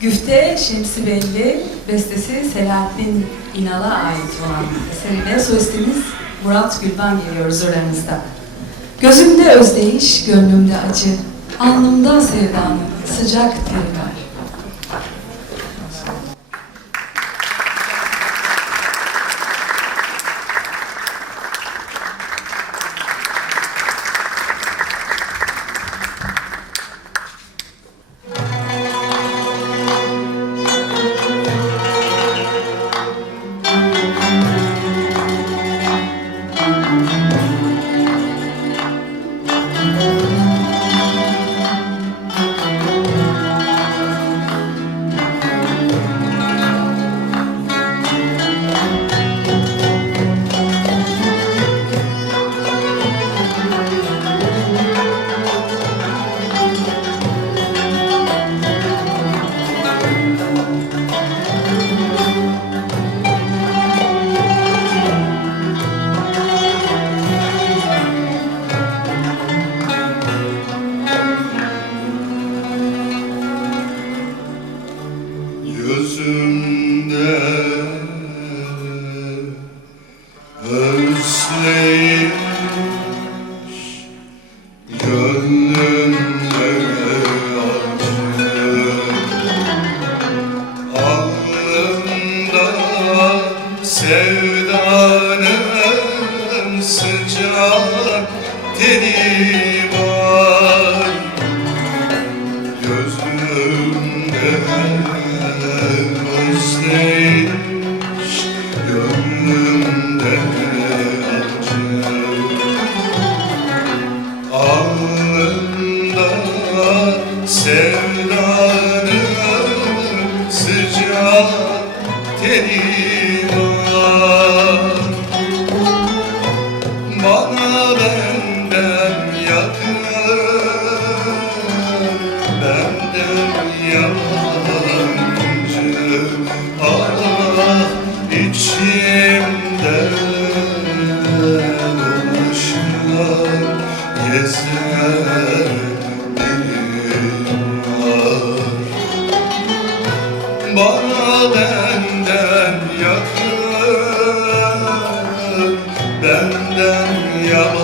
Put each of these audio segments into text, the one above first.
Güfte Şemsi Belli, bestesi Selahattin İnal'a ait olan eseriyle solistimiz Murat Gülban geliyor huzurlarınızda. Gözümde özdeyiş, gönlümde acı, alnımda sevdanın sıcak teri var. Özleyiş Gönlümde Alnımda sevdanın sıcak teri var Alnımda sevdanın sıcak teri var Bana benden yakın Benden yabancı Ah içimde dolaşan Gezer Benden yabancı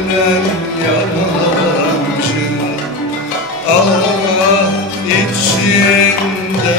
annem yalancı Ah içinde